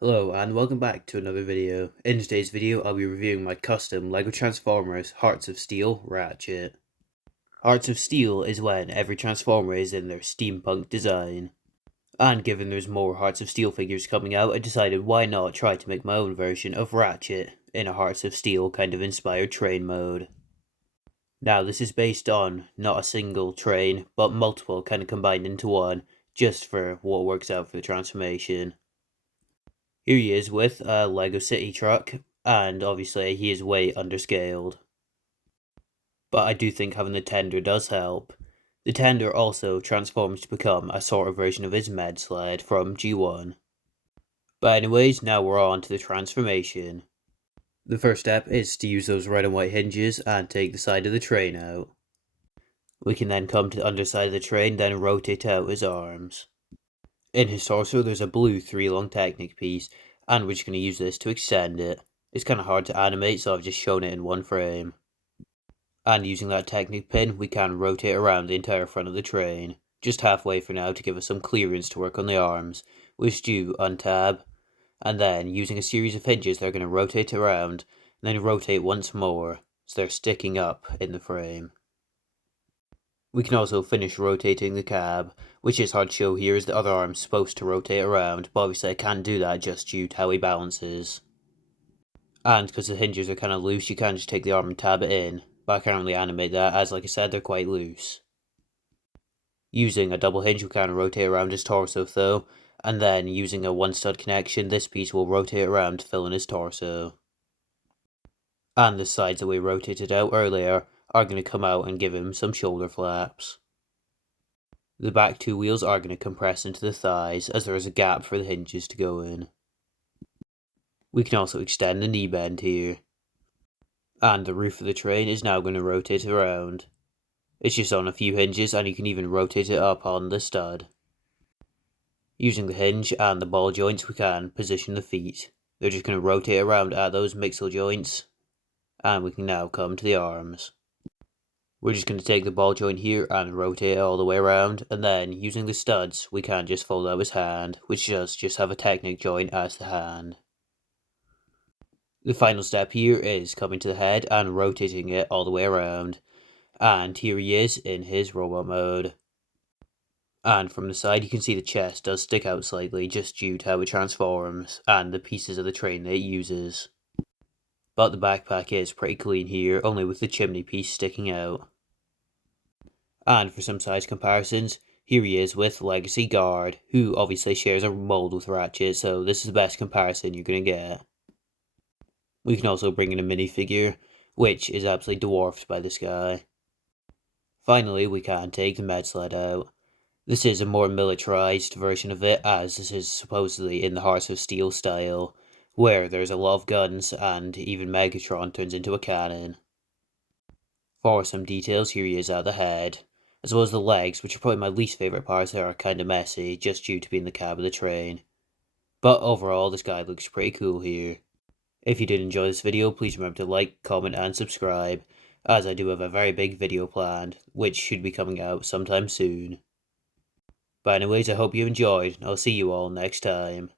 Hello and welcome back to another video. In today's video I'll be reviewing my custom LEGO Transformers Hearts of Steel Ratchet. Hearts of Steel is when every Transformer is in their steampunk design. And given there's more Hearts of Steel figures coming out, I decided why not try to make my own version of Ratchet in a Hearts of Steel kind of inspired train mode. Now this is based on not a single train, but multiple kind of combined into one, just for what works out for the transformation. Here he is with a LEGO City truck, and obviously he is way underscaled. But I do think having the tender does help. The tender also transforms to become a sort of version of his med sled from G1. But anyways, now we're on to the transformation. The first step is to use those red and white hinges and take the side of the train out. We can then come to the underside of the train, then rotate out his arms. In his torso there's a blue 3-long Technic piece, and we're just going to use this to extend it. It's kind of hard to animate, so I've just shown it in one frame. And using that Technic pin, we can rotate around the entire front of the train, just halfway for now to give us some clearance to work on the arms, which do untab, and then using a series of hinges they're going to rotate around, and then rotate once more, so they're sticking up in the frame. We can also finish rotating the cab, which is hard to show here as the other arm's supposed to rotate around, but obviously I can't do that just due to how he balances. And because the hinges are kind of loose, you can just take the arm and tab it in, but I can't really animate that as, like I said, they're quite loose. Using a double hinge we can rotate around his torso though, and then using a one stud connection this piece will rotate around to fill in his torso. And the sides that we rotated out earlier are going to come out and give him some shoulder flaps. The back two wheels are going to compress into the thighs as there is a gap for the hinges to go in. We can also extend the knee bend here. And the roof of the train is now going to rotate around. It's just on a few hinges and you can even rotate it up on the stud. Using the hinge and the ball joints we can position the feet. They're just going to rotate around at those mixel joints. And we can now come to the arms. We're just going to take the ball joint here and rotate it all the way around, and then using the studs we can just fold out his hand, which does just have a Technic joint as the hand. The final step here is coming to the head and rotating it all the way around, and here he is in his robot mode. And from the side you can see the chest does stick out slightly just due to how it transforms and the pieces of the train that it uses. But the backpack is pretty clean here, only with the chimney piece sticking out. And for some size comparisons, here he is with Legacy Guard, who obviously shares a mold with Ratchet, so this is the best comparison you're going to get. We can also bring in a minifigure, which is absolutely dwarfed by this guy. Finally, we can take the med sled out. This is a more militarized version of it, as this is supposedly in the Hearts of Steel style, where there's a lot of guns and even Megatron turns into a cannon. For some details, here he is at the head, as well as the legs, which are probably my least favourite parts. They are kinda messy, just due to being the cab of the train. But overall, this guy looks pretty cool here. If you did enjoy this video, please remember to like, comment and subscribe, as I do have a very big video planned, which should be coming out sometime soon. But anyways, I hope you enjoyed, and I'll see you all next time.